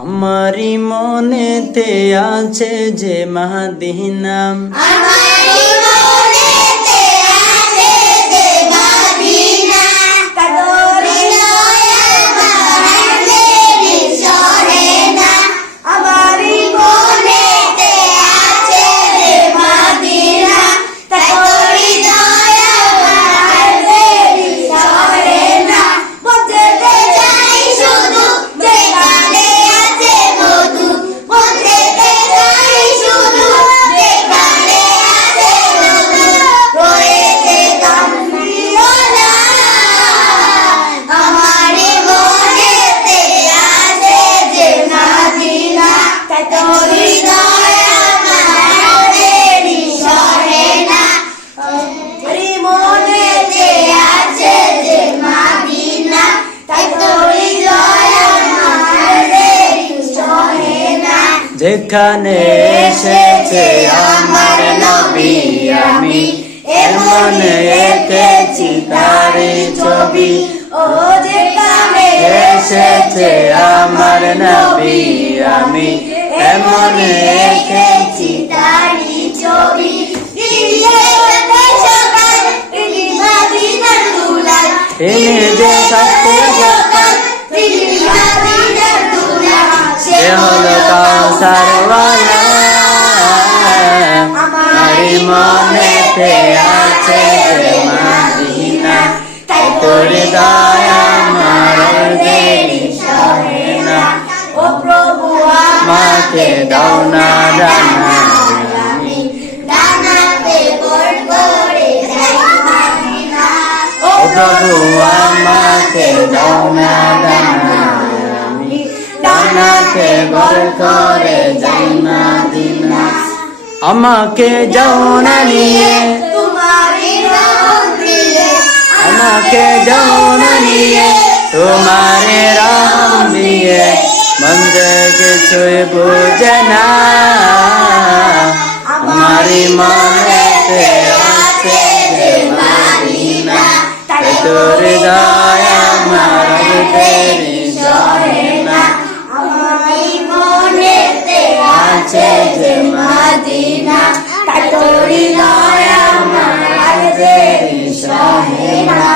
আমারি মনেতে আছে যে মদিনা, আমারি মনেতে আছে যে মদিনা, তোরি দয়া বাড়ালে সরে না। আমারি মনেতে আছে যে মদিনা, তোরি দয়া বাড়ালে সরে না। বলতে চাই শুধু যেখানে আছে মধু, বলতে চাই শুধু যেখানে আছে মধু, রয়েছে কামড়িও না। আমারি মনেতে আছে যে মদিনা, তোরি দয়া বাড়ালে সরে না। আমারি মনেতে আছে যে মদিনা, তোরি দয়া বাড়ালে সরে না। যেখানে এসেছে আমার নবী আমি এমন এঁকেছি তারি ছবি। ও যেখানে এসেছে আমার নবী আমি এমন এঁকেছি তারি ছবি। সকাল মদিনার দুলাল, তিনি যে সত্যি সকাল মদিনার দুলাল, সে হলো কাউসারওয়ালা। আমারি মনেতে আছে যে মদিনা, তোরি দয়া আমার দেরি সরে না। ও প্রভু মাকে দাও না ডানা, আমি ডানাতে ভর করে যাই মদিনা। ও ও প্রভু আমাকে দাও না ডানা, আমি ডানাতে ভর করে যাই মদিনা। আমাকে যাও না নিয়ে, তোমারি নাম দিয়ে, আমাকে যাও না নিয়ে, তোমার রাম দিয়ে মন যে কিছুই বুঝে না। আমারি মনেতে আছে যে মদিনা, তোর দয়া আমার দেরি সরে না। আমারি মনেতে আছে যে মদিনা, তোরি দয়া আমার দেরি সহে না।